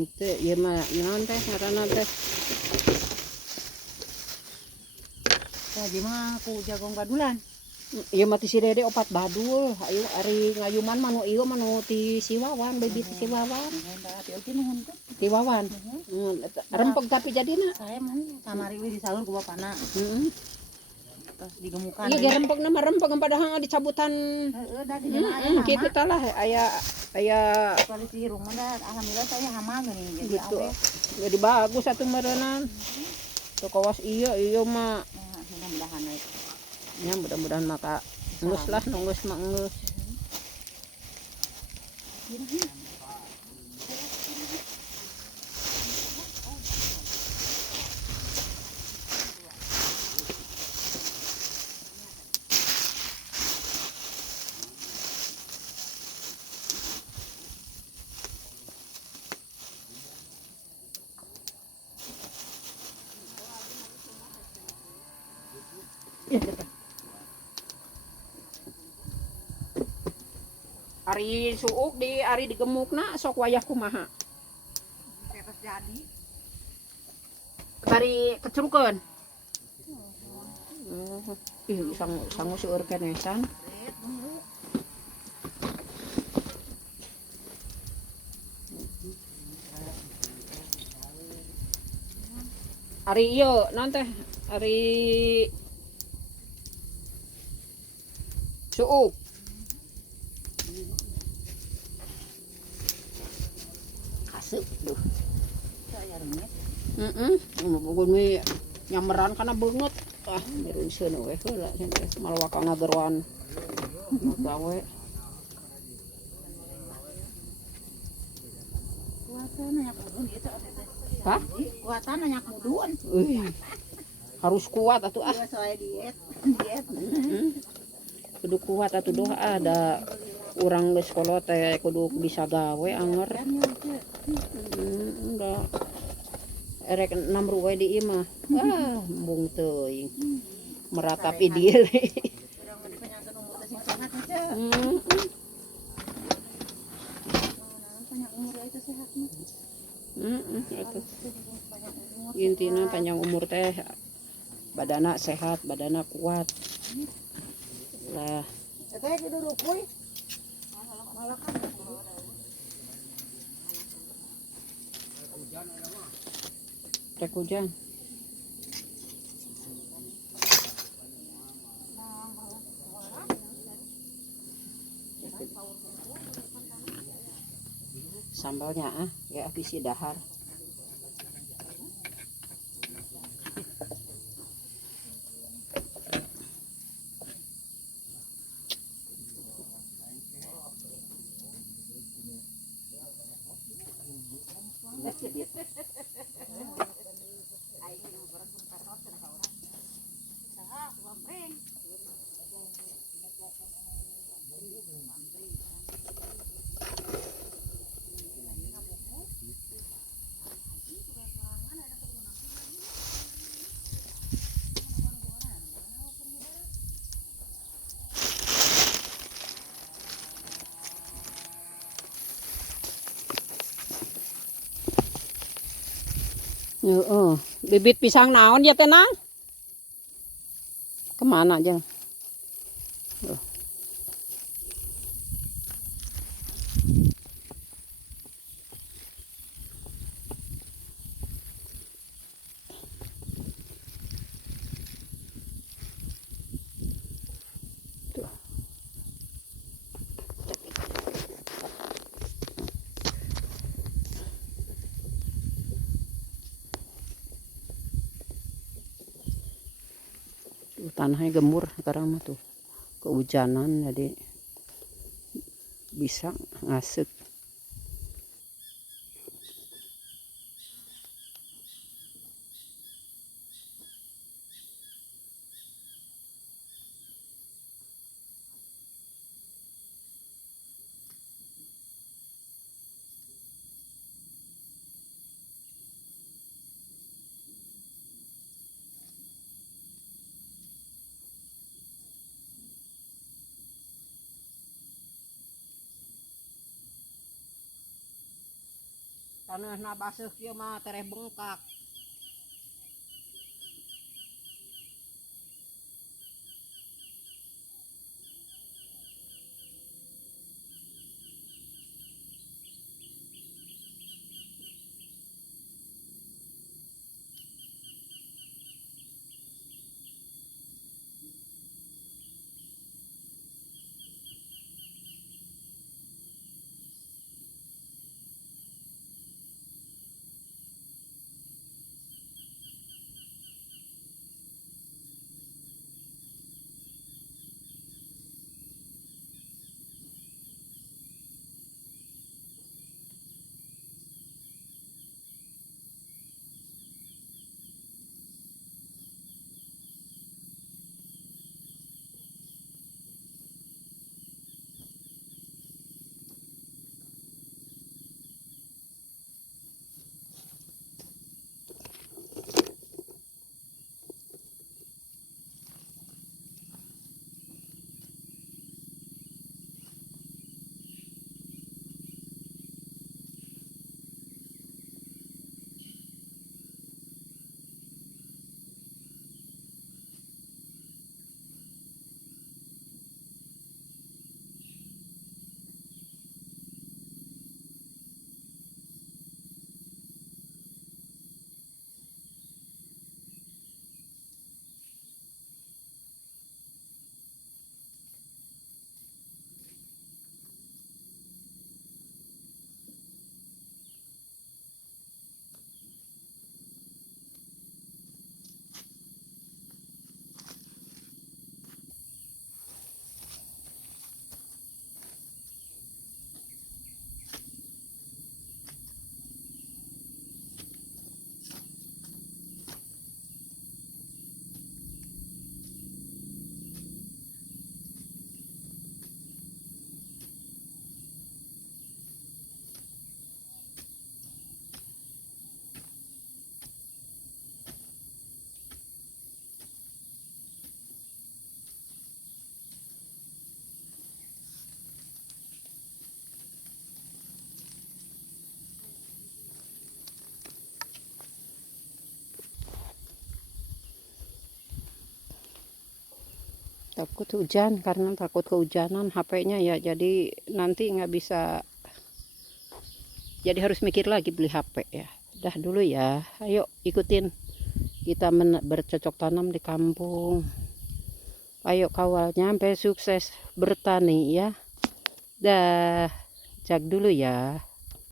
Itu ya mah naon teh ngaranna teh. Tadi mah ku jagong badulan. Ieu mah ti si Dede opat badul. Ayo ari ngayuman mah nu ieu mah nu ti si Wawan, bibit si Wawan. Tapi oke nuhun teh. Ti Wawan. Rempeg tapi jadina. Saya mah kamari we disalur ku bapana. Heeh. Terus digemukan. Iya ge rempegna mah rempeg padahal dicabutan. Heeh, da di mana aya hama. Kitu tah lah aya Kali si rumah dah alhamdulillah saya hama geuning jadi gitu. awet. Jadi bagus atuh meureunana. Teu kawas ieu mah Mudah-mudahan we. ya mudah-mudahan maka geus lah nu geus mah geus. Ari suuk di ari digemukna sok wayah kumaha. Terus jadi. Bari kecrukeun. Ih sangu seueur kenesan. Ari ieu naon teh? Ari suuk. Kaseup duh. Saya remet. Bugun we nyameran kana beungeut. Ah, mireunseun we heula malawaka ngageroan gawe. Kuatan banyak mudun ieu teh. Hah? Kuatan banyak mudun. Harus kuat atuh ah. Iya soal diet. Kudu kuat atuh doa ada urang geus kolot teh kudu bisa gawe anger. Enggak. Erek 6 ruwe di ieu mah. Embung teuing. Meratapi diri. Urang mah dipanyakeun umur teh sing sehat teh. Panjang umur itu sehat mah. Atuh. Intina panjang umur teh badana sehat, badana kuat. Lah, Teh duduk kuy. rek hujan. Sambalnya ya bisi dahar. Bibit pisang naon ya tenang? Kemana aja? Tanahnya gembur sekarang mah tuh kehujanan jadi bisa ngasut. tanahna baseuh kieu mah tereh bengkak. Takut hujan, karena takut kehujanan HP-nya ya, jadi nanti nggak bisa, jadi harus mikir lagi beli HP ya. Dah dulu ya, ayo ikutin kita bercocok tanam di kampung. Ayo kawalnya sampai sukses bertani ya. Dah, jak dulu ya.